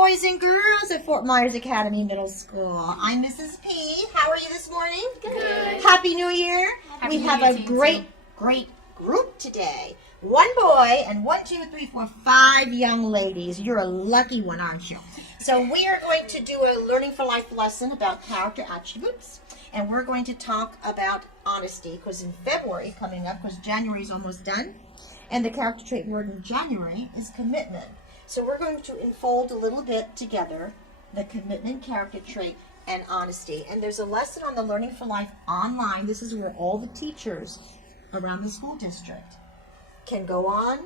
boys and girls at Fort Myers Academy Middle School. I'm Mrs. P. How are you this morning? Good. Happy New Year. Happy we New have Year a to you great group today. One boy and 5 young ladies. You're a lucky one, aren't you? So we are going to do a Learning for Life lesson about character attributes. And we're going to talk about honesty, because in February coming up, because January is almost done, and the character trait word in January is commitment. So we're going to unfold a little bit together the commitment, character trait, and honesty. And there's a lesson on the Learning for Life online. This is where all the teachers around the school district can go on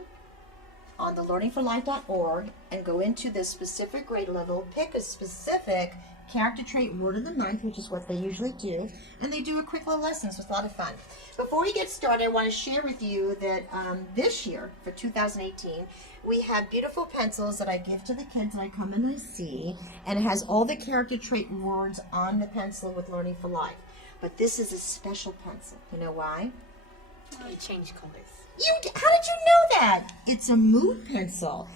the learningforlife.org and go into this specific grade level, pick a specific character trait word of the month, which is what they usually do, and they do a quick little lesson, so it's a lot of fun. Before we get started, I want to share with you that this year, for 2018, we have beautiful pencils that I give to the kids that I come and I see, and it has all the character trait words on the pencil with Learning for Life. But this is a special pencil. You know why? You change colors. How did you know that? It's a mood pencil.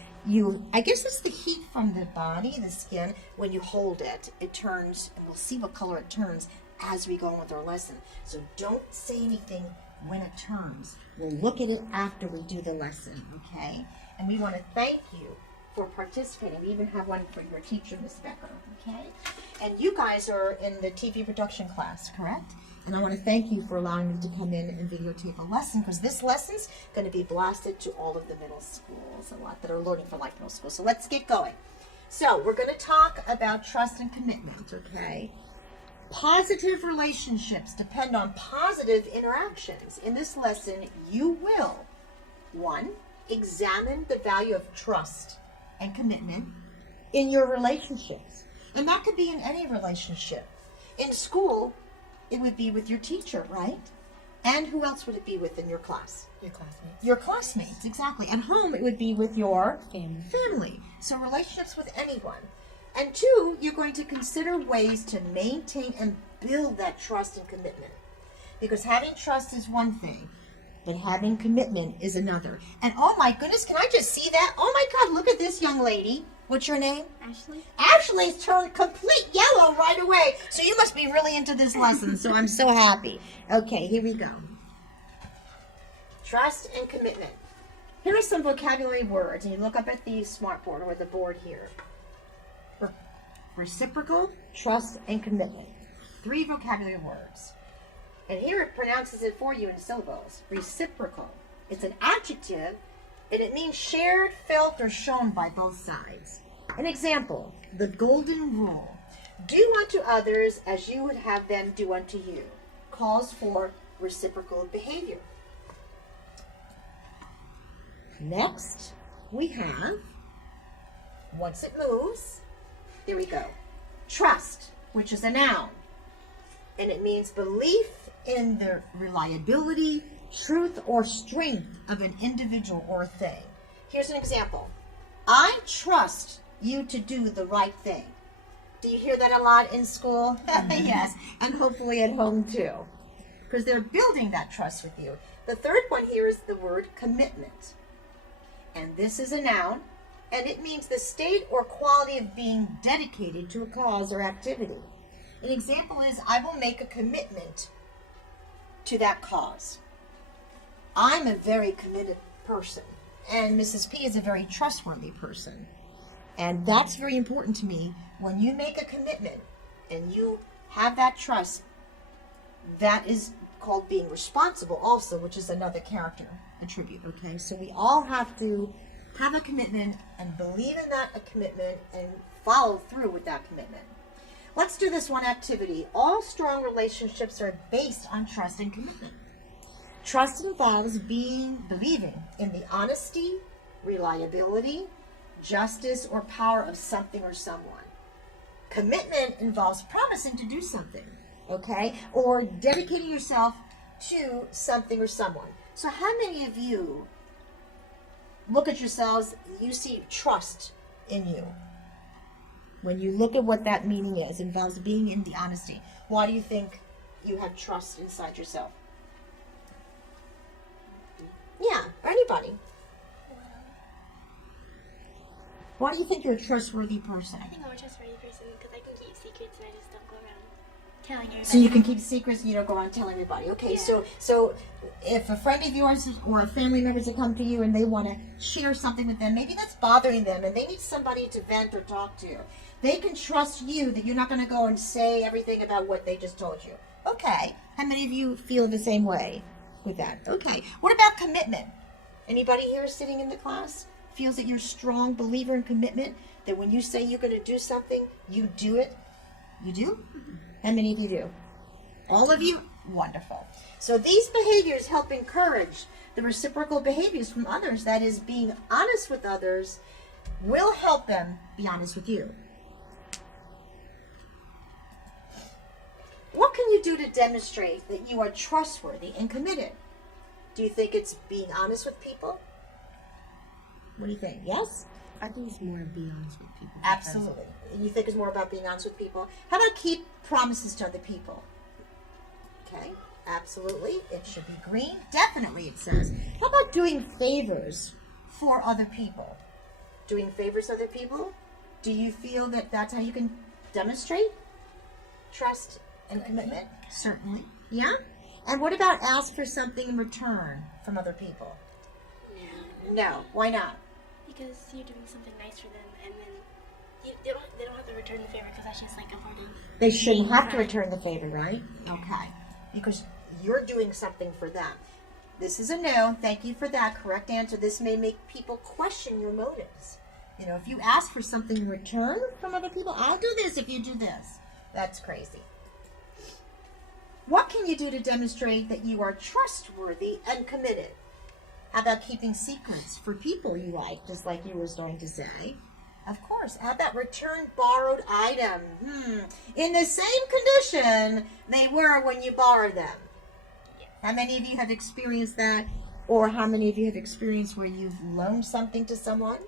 I guess it's the heat from the body, the skin. When you hold it, it turns, and we'll see what color it turns as we go on with our lesson. So don't say anything when it turns. We'll look at it after we do the lesson, okay? And we want to thank you for participating. We even have one for your teacher, Miss Becker, okay? And you guys are in the TV production class, correct? And I want to thank you for allowing me to come in and videotape a lesson, because this lesson's going to be blasted to all of the middle schools, a lot that are Learning for Life middle school. So let's get going. So we're going to talk about trust and commitment, okay? Positive relationships depend on positive interactions. In this lesson, you will, 1, examine the value of trust and commitment in your relationships. And that could be in any relationship. In school, it would be with your teacher, right? And who else would it be with in your class? Your classmates. Your classmates, exactly. At home, it would be with your family. So relationships with anyone. And 2, you're going to consider ways to maintain and build that trust and commitment. Because having trust is one thing, but having commitment is another. And oh my goodness, can I just see that? Oh my God, look at this young lady. What's your name? Ashley. Ashley's turned complete yellow right away. So you must be really into this lesson. So I'm so happy. Okay, here we go. Trust and commitment. Here are some vocabulary words. And you look up at the smart board or the board here. Reciprocal, trust, and commitment. 3 vocabulary words. And here it pronounces it for you in syllables. Reciprocal. It's an adjective, and it means shared, felt, or shown by both sides. An example, the golden rule. Do unto others as you would have them do unto you. Calls for reciprocal behavior. Next, we have, once it moves, there we go. Trust, which is a noun. And it means belief in the reliability, truth, or strength of an individual or thing. Here's an example. I trust you to do the right thing. Do you hear that a lot in school? Yes, and hopefully at home too. Because they're building that trust with you. The third one here is the word commitment. And this is a noun, and it means the state or quality of being dedicated to a cause or activity. An example is, I will make a commitment to that cause. I'm a very committed person, and Mrs. P is a very trustworthy person. And that's very important to me. When you make a commitment and you have that trust, that is called being responsible also, which is another character attribute, okay? So we all have to have a commitment and believe in that commitment and follow through with that commitment. Let's do this one activity. All strong relationships are based on trust and commitment. Trust involves believing in the honesty, reliability, justice, or power of something or someone. Commitment involves promising to do something, okay? Or dedicating yourself to something or someone. So how many of you look at yourselves, you see trust in you? When you look at what that meaning is, it involves being in the honesty. Why do you think you have trust inside yourself? Yeah, or anybody. Why do you think you're a trustworthy person? I think I'm a trustworthy person because I can keep secrets and I just don't go around telling everybody. So you can keep secrets and you don't go around telling everybody. Okay, Yeah. so if a friend of yours or a family member to come to you and they want to share something with them, maybe that's bothering them and they need somebody to vent or talk to, they can trust you that you're not going to go and say everything about what they just told you. Okay. How many of you feel the same way with that? Okay. What about commitment? Anybody here sitting in the class feels that you're a strong believer in commitment, that when you say you're going to do something, you do it? You do? How many of you do? All of you? Wonderful. So these behaviors help encourage the reciprocal behaviors from others. That is, being honest with others will help them be honest with you. What can you do to demonstrate that you are trustworthy and committed? Do you think it's being honest with people? What do you think? Yes? I think it's more be honest with people. Absolutely. You think it's more about being honest with people? How about keep promises to other people? Okay, absolutely. It should be green. Definitely, it says. How about doing favors for other people? Doing favors to other people? Do you feel that that's how you can demonstrate trust and commitment? Certainly. Yeah? And what about ask for something in return from other people? No. Why not? Because you're doing something nice for them and then they don't have to return the favor because that's just like a part of... They shouldn't have to return the favor, right? Okay. Because you're doing something for them. This is a no. Thank you for that correct answer. This may make people question your motives. You know, if you ask for something in return from other people, I'll do this if you do this. That's crazy. What can you do to demonstrate that you are trustworthy and committed? How about keeping secrets for people you like, just like you were starting to say? Of course. How about return borrowed item? In the same condition they were when you borrowed them. How many of you have experienced that? Or how many of you have experienced where you've loaned something to someone?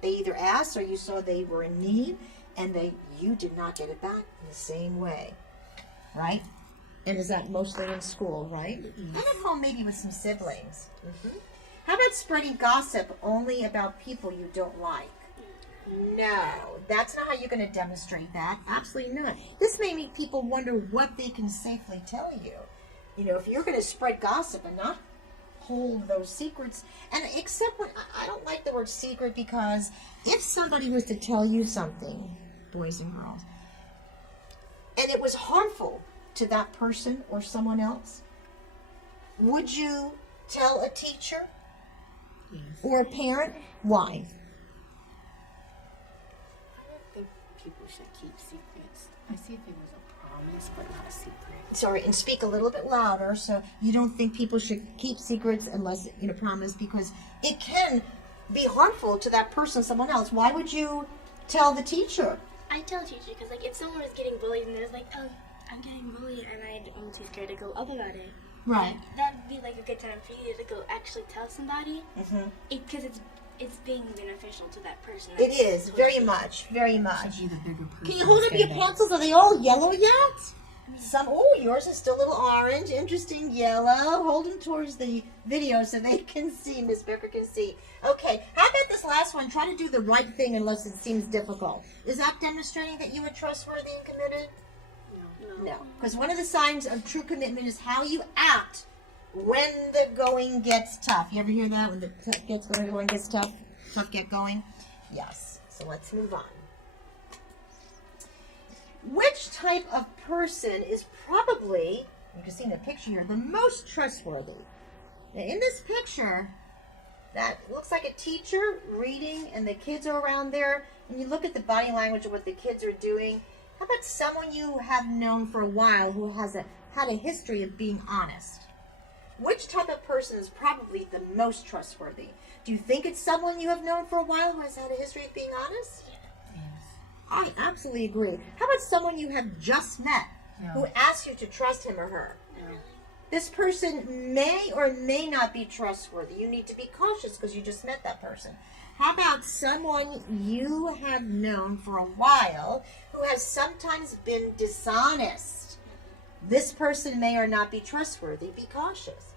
They either asked or you saw they were in need and you did not get it back in the same way. Right? And is that mostly in school, right? And at home, maybe with some siblings. How about spreading gossip only about people you don't like? No, that's not how you're going to demonstrate that. Absolutely not. This may make people wonder what they can safely tell you. You know, if you're going to spread gossip and not hold those secrets, and except when, I don't like the word secret because if somebody was to tell you something, boys and girls, and it was harmful to that person or someone else, would you tell a teacher? Yes. Or a parent? Why? I don't think people should keep secrets. I see if it was a promise, but not a secret. Sorry, and speak a little bit louder. So you don't think people should keep secrets unless, promise, because it can be harmful to that person, someone else. Why would you tell the teacher? I tell teacher because like if someone is getting bullied and there's like, oh, I'm getting bullied and I'm too scared to go up about it. Right. That'd be like a good time for you to go actually tell somebody because it's being beneficial to that person. It is, very much, very much. Should be the bigger person. Can you hold up your pencils? Are they all yellow yet? Yours is still a little orange, interesting yellow. Hold them towards the video so they can see, Miss Becker can see. Okay, how about this last one? Try to do the right thing unless it seems difficult. Is that demonstrating that you are trustworthy and committed? No. Because one of the signs of true commitment is how you act when the going gets tough. You ever hear that? When the going gets tough? Tough get going? Yes. So let's move on. Which type of person is probably, you can see in the picture here, the most trustworthy? Now in this picture, that looks like a teacher reading and the kids are around there. And you look at the body language of what the kids are doing. How about someone you have known for a while who has had a history of being honest? Which type of person is probably the most trustworthy? Do you think it's someone you have known for a while who has had a history of being honest? Yes. I absolutely agree. How about someone you have just met who asks you to trust him or her? No. This person may or may not be trustworthy. You need to be cautious because you just met that person. How about someone you have known for a while who has sometimes been dishonest? This person may or not be trustworthy. Be cautious.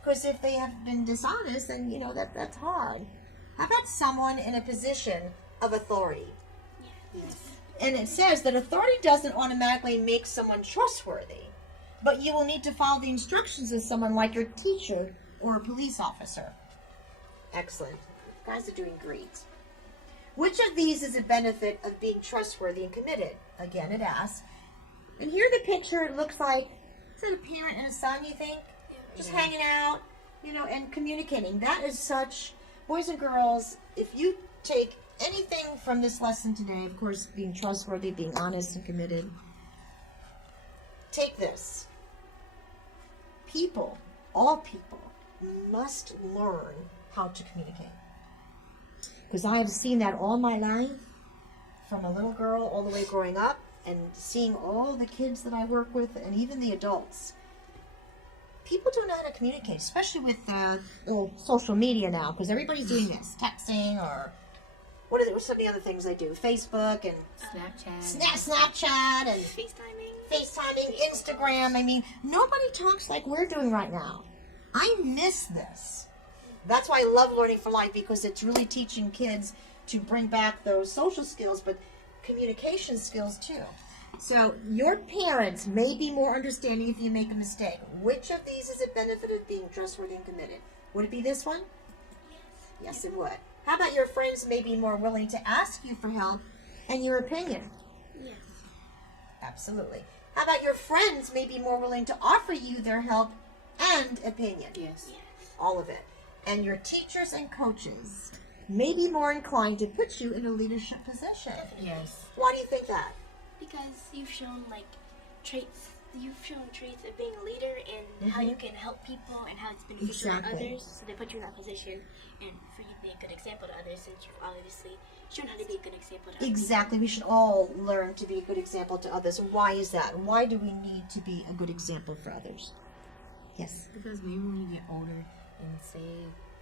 Because if they have been dishonest, then, that's hard. How about someone in a position of authority. Yes. And it says that authority doesn't automatically make someone trustworthy, but you will need to follow the instructions of someone like your teacher or a police officer. Excellent. You guys are doing great. Which of these is a benefit of being trustworthy and committed? Again, it asks. And here the picture, it looks like, is it a parent and a son, you think? Just hanging out, and communicating. That is such, boys and girls, if you take anything from this lesson today, of course, being trustworthy, being honest and committed, take this. People, all people, must learn how to communicate. Because I have seen that all my life, from a little girl all the way growing up, and seeing all the kids that I work with, and even the adults. People don't know how to communicate, especially with social media now, because everybody's doing this, texting, or what's some of the other things they do? Facebook and Snapchat and FaceTiming, Instagram. I mean, nobody talks like we're doing right now. I miss this. That's why I love Learning for Life, because it's really teaching kids to bring back those social skills, but communication skills too. So your parents may be more understanding if you make a mistake. Which of these is a benefit of being trustworthy and committed? Would it be this one? Yes, it would. How about your friends may be more willing to ask you for help and your opinion? Yes. Absolutely. How about your friends may be more willing to offer you their help and opinion? Yes. All of it. And your teachers and coaches may be more inclined to put you in a leadership position. Yes. Why do you think that? Because you've shown traits. You've shown traits of being a leader and how you can help people and how it's beneficial to others. So they put you in that position, and for you to be a good example to others, since you've obviously shown how to be a good example to others. Exactly. We should all learn to be a good example to others. And why is that? Why do we need to be a good example for others? Yes. Because maybe when you get older and say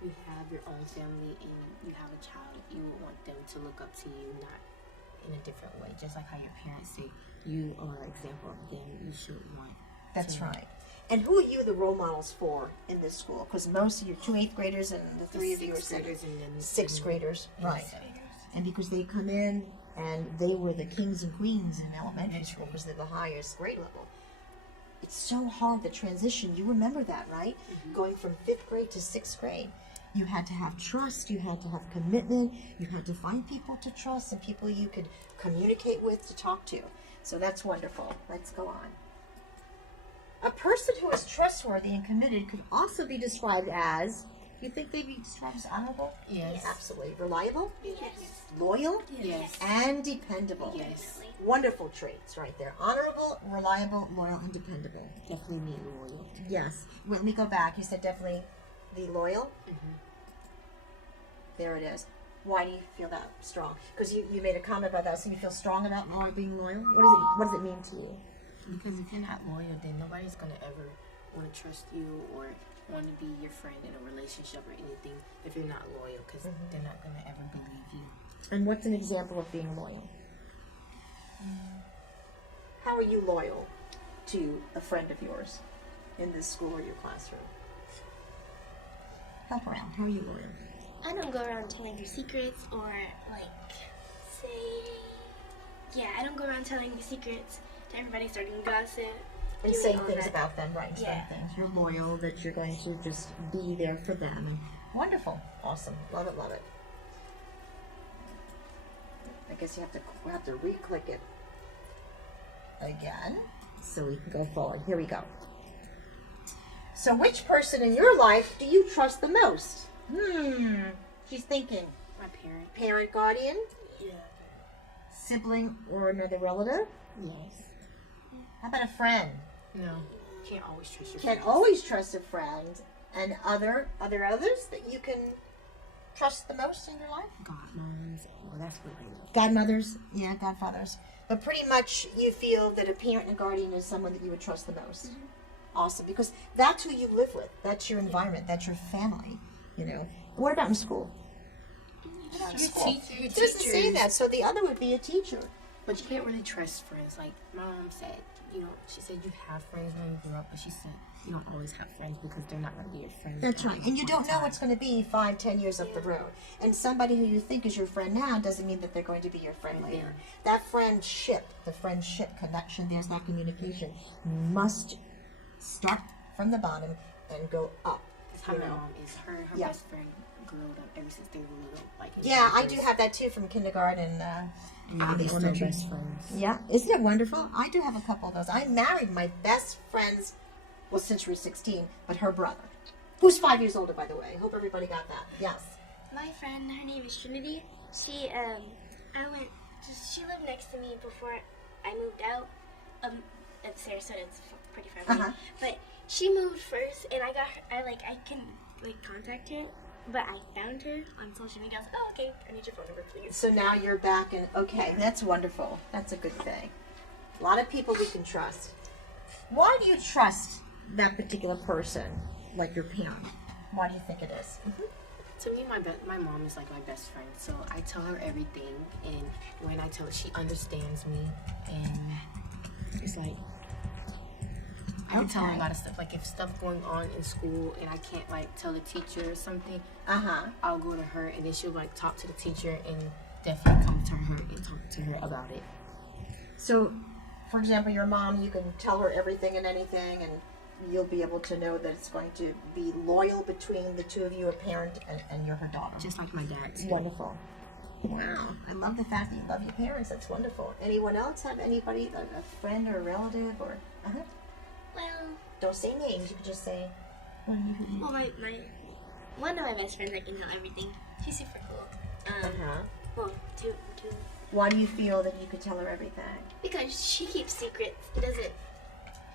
you have your own family and you have a child, you want them to look up to you, not in a different way. Just like how your parents say you are an example of them, you should want. That's right. And who are you the role models for in this school? Because most of your 2 8th graders and the 3 of you are 6th graders. Right. And because they come in and they were the kings and queens in elementary school because they're the highest grade level. It's so hard, the transition. You remember that, right? Going from 5th grade to 6th grade. You had to have trust, you had to have commitment, you had to find people to trust and people you could communicate with, to talk to. So that's wonderful. Let's go on. A person who is trustworthy and committed could also be described as, you think they'd be described as honorable? Yes. Absolutely. Reliable? Yes. Loyal? Yes. And dependable. Yes. Wonderful traits right there. Honorable, reliable, loyal, and dependable. Definitely need loyal. Yes. Let me go back. You said definitely the loyal? There it is. Why do you feel that strong? Because you made a comment about that, so you feel strong about being loyal? What does it mean to you? Because if you're not loyal, then nobody's going to ever want to trust you or want to be your friend in a relationship or anything if you're not loyal, because they're not going to ever believe you. And what's an example of being loyal? How are you loyal to a friend of yours in this school or your classroom? Help around. How are you loyal? I don't go around telling your secrets or I don't go around telling your secrets to everybody, starting gossip. And doing saying all things that. about them, right? Saying things. You're loyal, that you're going to just be there for them. And wonderful. Awesome. Love it, love it. I guess we'll have to re-click it again so we can go forward. Here we go. So which person in your life do you trust the most? She's thinking. My parent. Parent, guardian, Yeah. sibling, or another relative? Yes. How about a friend? No. Can't always trust your Can't friends. always trust a friend. And are there others that you can trust the most in your life? Godmoms. Well, that's what I know. Godmothers, yeah, godfathers. But pretty much you feel that a parent and guardian is someone that you would trust the most. Awesome, because that's who you live with. That's your environment. That's your family. What about in school? Your teacher. It doesn't say that. So the other would be a teacher. But you can't really trust friends. Like my mom said, she said you have friends when you grow up, but she said you don't always have friends because they're not going to be your friends. That's right. And you don't know what's going to be 5, 10 years up the road. And somebody who you think is your friend now doesn't mean that they're going to be your friend later. That friendship, the friendship connection, there's that communication, must start from the bottom and go up. That's how my mom is. Her best friend grew up ever since they were little. Like I do have that too from kindergarten. And they still best friends. Yeah, isn't it wonderful? I do have a couple of those. I married my best friend's, well, since we were 16, but her brother, who's 5 years older, by the way. Hope everybody got that. Yes. My friend, her name is Trinity. She lived next to me before I moved out. At Sarasota, it's pretty far away. But she moved first, and I can contact her. But I found her on social media. I was like, oh, okay, I need your phone number, please. So now you're back, and okay, that's wonderful. That's a good thing. A lot of people we can trust. Why do you trust that particular person, like your parent? Why do you think it is? To me, my mom is like my best friend. So I tell her everything, and when I tell her, she understands me, and it's like I can tell her a lot of stuff. Like if stuff going on in school and I can't tell the teacher or something, I'll go to her, and then she'll talk to the teacher and definitely come to her and talk to her about it. So, for example, your mom, you can tell her everything and anything, and you'll be able to know that it's going to be loyal between the two of you, a parent and you're her daughter. Just like my dad too. Wonderful. Wow. I love the fact that you love your parents. That's wonderful. Anyone else have anybody, a friend or a relative or... Well, don't say names. You can just say... well, one of my best friends, I can tell everything. She's super cool. Well, two. Why do you feel that you could tell her everything? Because she keeps secrets. She doesn't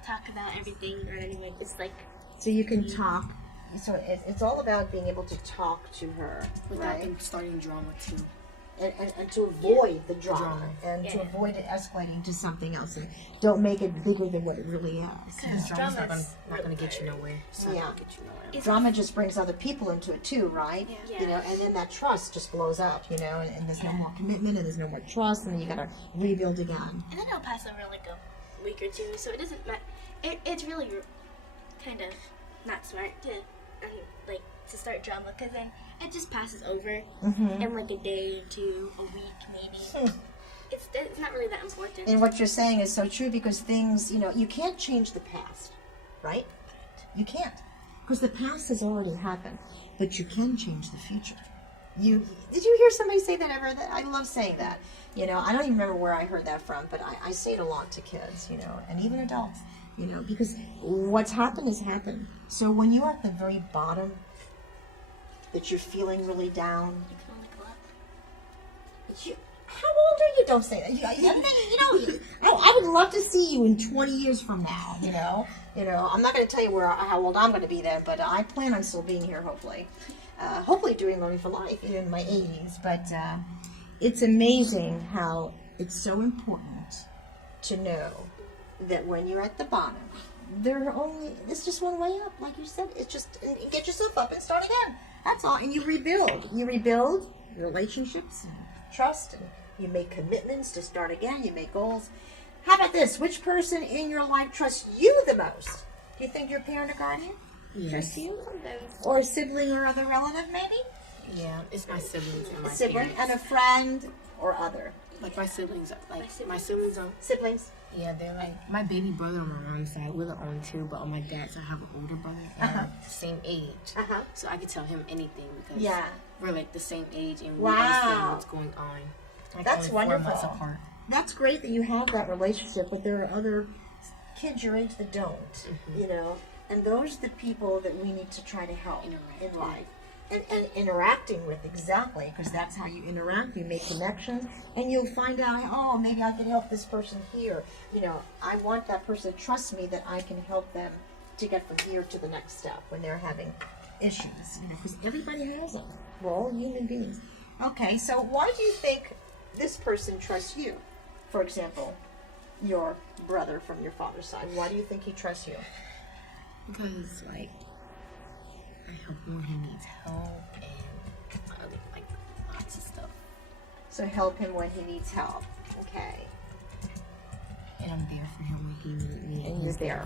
talk about everything or anything. It's like... So you can talk. So it's all about being able to talk to her. Without starting drama too. And to avoid the drama. And to avoid it escalating to something else. And don't make it bigger than what it really is. Because drama's not going to get you nowhere. It's not going to get you nowhere. Drama just brings other people into it too, right? Yeah. And then that trust just blows up, and there's no more commitment, and there's no more trust, and then you got to rebuild again. And then it'll pass over a week or two, so it doesn't matter. It's really kind of not smart to start drama, because then it just passes over in a day or two, a week maybe. It's not really that important. And what you're saying is so true, because things, you can't change the past, right? You can't, because the past has already happened, but you can change the future. Did you hear somebody say that ever? I love saying that. I don't even remember where I heard that from, but I say it a lot to kids, and even adults, because what's happened has happened. So when you're at the very bottom, that you're feeling really down, You can only go up. how old are you? Don't say that. I would love to see you in 20 years from now. I'm not going to tell you how old I'm going to be then, but I plan on still being here. Hopefully doing Learning for Life in my 80s. But it's amazing how it's so important to know that when you're at the bottom, it's just one way up. Like you said, it's just get yourself up and start again. That's all. And you rebuild. You rebuild relationships, and trust, and you make commitments to start again. You make goals. How about this? Which person in your life trusts you the most? Do you think your parent or guardian? Yes. Trust you? Or a sibling or other relative, maybe? Yeah, it's my siblings and my Sibling parents. and a friend or other. Like my siblings, Siblings. yeah, they're like my baby brother on my mom's side. We're the only two, but on my dad's side, I have an older brother and the same age. So I could tell him anything because we're the same age and we understand what's going on. That's only wonderful. 4 months apart. That's great that you have that relationship, but there are other kids your age that don't, and those are the people that we need to try to help in life. And interacting with, exactly, because that's how you interact. You make connections, and you'll find out, maybe I can help this person here. I want that person to trust me that I can help them to get from here to the next step when they're having issues, because everybody has them. We're all human beings. Okay, so why do you think this person trusts you? For example, your brother from your father's side. Why do you think he trusts you? Because I help him when he needs help and lots of stuff. So help him when he needs help. Okay. and I'm there for him when he needs me. And you're he's there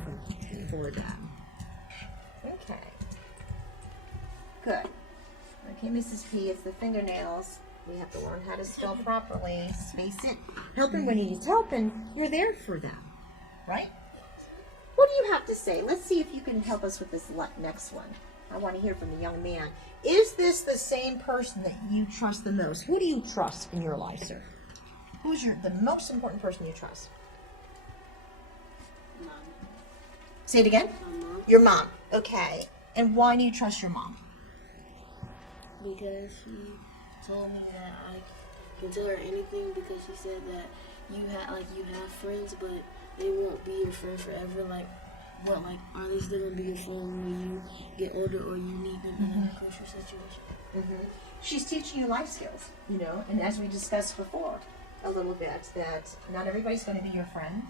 for them. Okay. Good. Okay, Mrs. P, it's the fingernails. We have to learn how to spell properly. Space it. Helping when he needs help, and you're there for them. Right? What do you have to say? Let's see if you can help us with this next one. I want to hear from the young man. Is this the same person that you trust the most? Who do you trust in your life, sir? Who's the most important person you trust? Mom. Say it again. My mom. Your mom. Okay. And why do you trust your mom? Because she told me that I can tell her anything, because she said that you have friends, but they won't be your friend forever. Are they still gonna be your friend when you get older or you need them in a crucial situation? She's teaching you life skills, and as we discussed before a little bit, that not everybody's going to be your friend,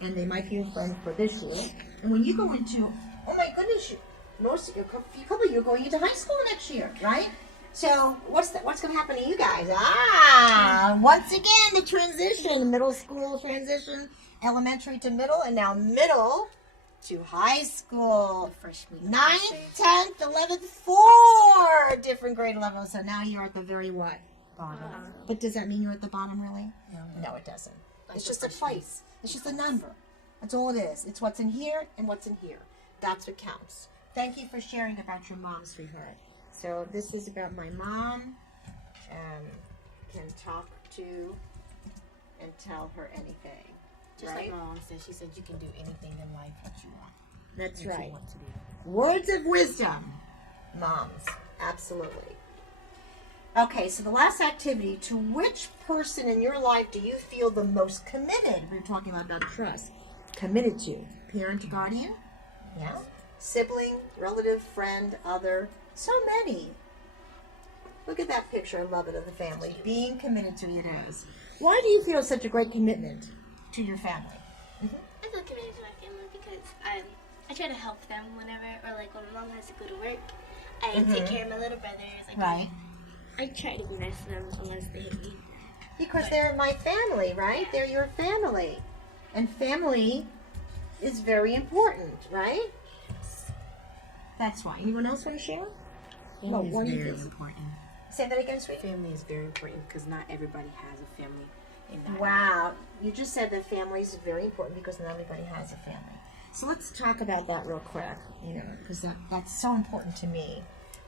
and they might be your friend for this year. And when you go into, oh my goodness, a couple of you are going into high school next year, right? So what's going to happen to you guys? Once again, the transition, middle school transition, elementary to middle, and now middle to high school. Freshman. 9th, 10th, 11th, 4 different grade levels. So now you're at the very what? Bottom. But does that mean you're at the bottom, really? No, it doesn't. It's just a place. It's just a number. That's all it is. It's what's in here and what's in here. That's what counts. Thank you for sharing about your mom, sweetheart. So this is about my mom. Can talk to and tell her anything. Just right? like my mom said, she said you can do anything in life that you want. That's that right. You want to do. Words of wisdom. Moms. Absolutely. Okay, so the last activity, to which person in your life do you feel the most committed? We were talking about trust. Committed to. Parent, guardian? Yeah. Sibling, relative, friend, other. So many. Look at that picture. I love it, of the family. Being committed to it is. Why do you feel such a great commitment to your family? I feel committed to my family because I try to help them whenever, or like when mom has to go to work, I take care of my little brothers. Right. I try to be nice to them unless they hit me. Because they're my family, right? They're your family. And family is very important, right? That's why. Anyone else want to share? Family what do is you very think? important. Say that again, sweetie. Family is very important because not everybody has a family. Wow. You just said that family is very important because not everybody has a family. So let's talk about that real quick, because that's so important to me.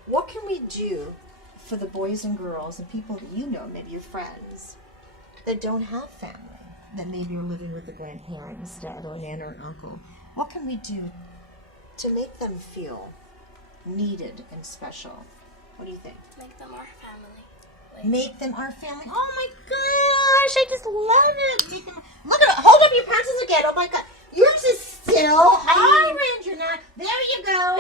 What can we do for the boys and girls and people that you know, maybe your friends, that don't have family, that maybe are living with a grandparent instead, or an aunt or an uncle? What can we do to make them feel needed and special? What do you think? Make them our family. Make them our family. Oh my gosh, I just love it. Look at it. Hold up your pencils again. Oh my God. Yours is still orange. You're not. There you go.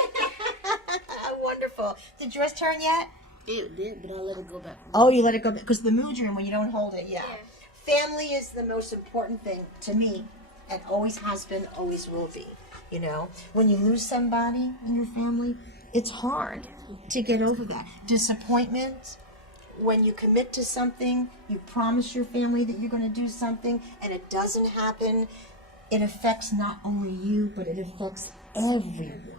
Wonderful. Did yours turn yet? It did, but I let it go back. Oh, you let it go back because the mood you're in when you don't hold it. Yeah. Family is the most important thing to me, and always has been, always will be. When you lose somebody in your family, it's hard to get over that. Disappointment. When you commit to something, you promise your family that you're going to do something, and it doesn't happen, it affects not only you, but it affects everyone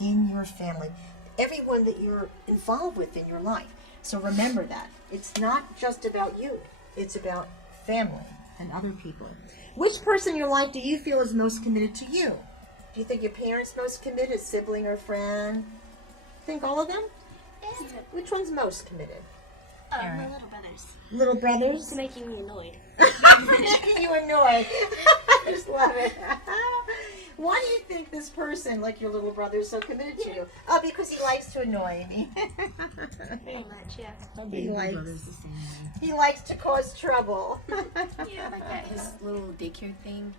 in your family, everyone that you're involved with in your life. So remember that. It's not just about you. It's about family and other people. Which person in your life do you feel is most committed to you? Do you think your parents most committed, sibling or friend? Think all of them? Yeah. Which one's most committed? My little brothers. Little brothers? It's making me annoyed. Making you annoyed. I just love it. Why do you think this person, like your little brother, is so committed to you? Oh, because he likes to annoy me. Very much, yeah. He likes to cause trouble. Yeah. Like that, his little daycare thing,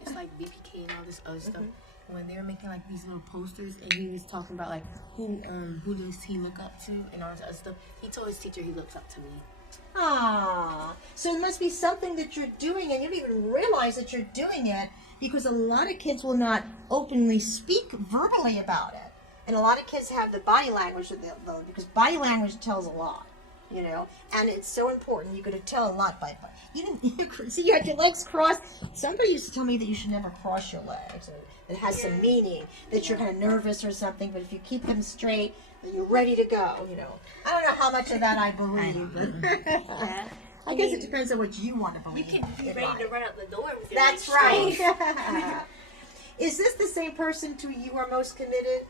it's like BPK and all this other stuff. When they were making like these little posters, and he was talking about like who does he look up to and all this other stuff, he told his teacher he looks up to me. Ah, so it must be something that you're doing, and you don't even realize that you're doing it, because a lot of kids will not openly speak verbally about it, and a lot of kids have the body language because body language tells a lot. you know, and it's so important. You could tell a lot by you didn't see you had your legs crossed. Somebody used to tell me that you should never cross your legs. It has some meaning that you're kind of nervous or something, but if you keep them straight, then you're ready to go, you know. I don't know how much of that I believe, but Yeah. I guess it depends on what you want to believe. You can be in ready life. to run out the door with your That's legs straight. right. Is this the same person to you are most committed?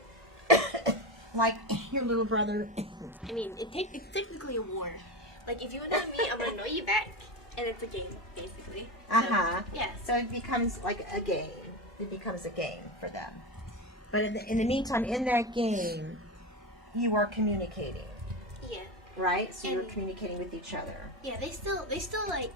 Like your little brother? I mean, it's technically a war. Like, if you annoy me, I'm gonna annoy you back. And it's a game, basically. So, yeah. So it becomes like a game. It becomes a game for them. But in the meantime, in that game, you are communicating, Yeah. right? So you're And- communicating with each other. Yeah, they still like,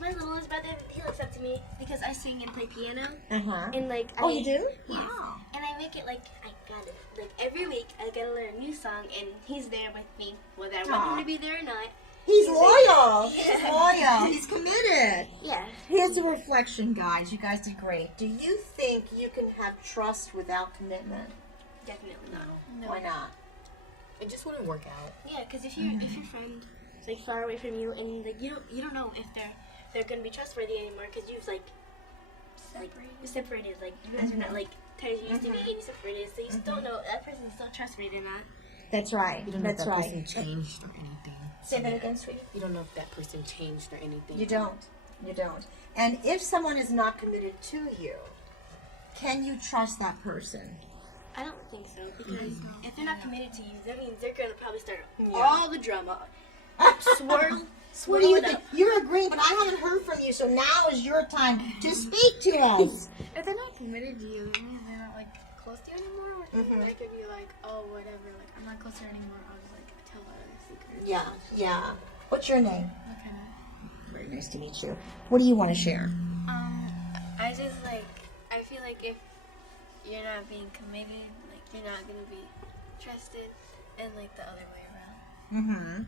my littlest brother, he looks up to me because I sing and play piano. Uh-huh. And, like, Oh, you do? Yes. Wow. And I make it like, I got it. Like, every week, I gotta learn a new song, and he's there with me, whether I want Aw. him to be there or not. He's loyal. He's Yeah. loyal. He's committed. Yeah. Here's a reflection, guys. You guys did great. Do you think you can have trust without commitment? Definitely not. Why not? It just wouldn't work out. Yeah, because if your friend is like far away from you, and like you don't know if they're gonna be trustworthy anymore, because you've separated. Like, you guys are not like tight as you used to be, and you separated, so you still know that person is still trustworthy or not. That's right. You don't know That's if that right. person changed or anything. Say that again, sweetie. You don't know if that person changed or anything. You don't. You don't. And if someone is not committed to you, can you trust that person? I don't think so, because if they're not committed to you, that means they're gonna probably start Yeah. all the drama. Swirl What do you it think? up. You're agreeing, but I haven't heard from you, so now is your time to speak to us. If they're not committed to you, it means they're not like close to you anymore. Or Mhm. they could be like, oh, whatever, like I'm not close to her anymore. I'll just like tell her the secret. Yeah, yeah. What's your name? Okay. Very nice to meet you. What do you want to share? I just like I feel like if you're not being committed, like you're not gonna be trusted, and like the other way around. Mm-hmm.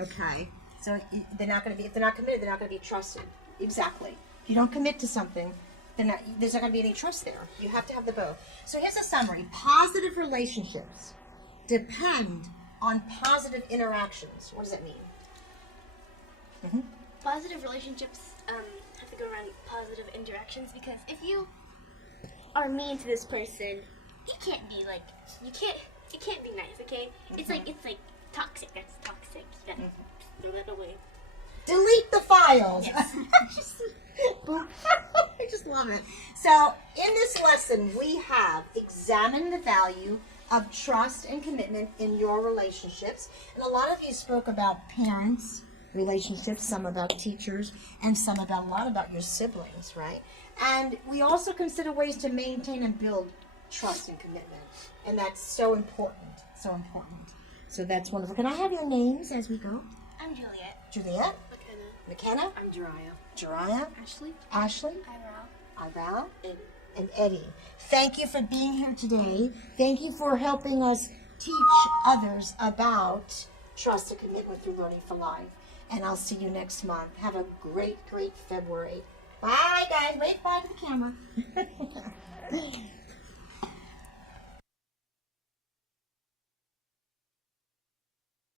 Okay. So they're not going to be, if they're not committed, they're not going to be trusted. Exactly. If you don't commit to something, then there's not going to be any trust there. You have to have the both. So here's a summary. Positive relationships depend on positive interactions. What does that mean? Positive relationships have to go around positive interactions, because if you are mean to this person, you can't be like it can't be nice, okay? It's like toxic. That's toxic. You gotta throw that away. Delete the files. I just love it. So, in this lesson, we have examined the value of trust and commitment in your relationships. And a lot of you spoke about parents' relationships, some about teachers, and some about a lot about your siblings, right? And we also consider ways to maintain and build trust and commitment. And that's so important. So important. So that's wonderful. Can I have your names as we go? I'm Juliet. Juliet, McKenna, McKenna, I'm Jiraiya. Jariah, Ashley, Ashley, Iral. Iral, and Eddie. Thank you for being here today. Thank you for helping us teach others about trust and commitment through Learning for Life. And I'll see you next month. Have a great, great February. Bye, guys. Wave bye to the camera.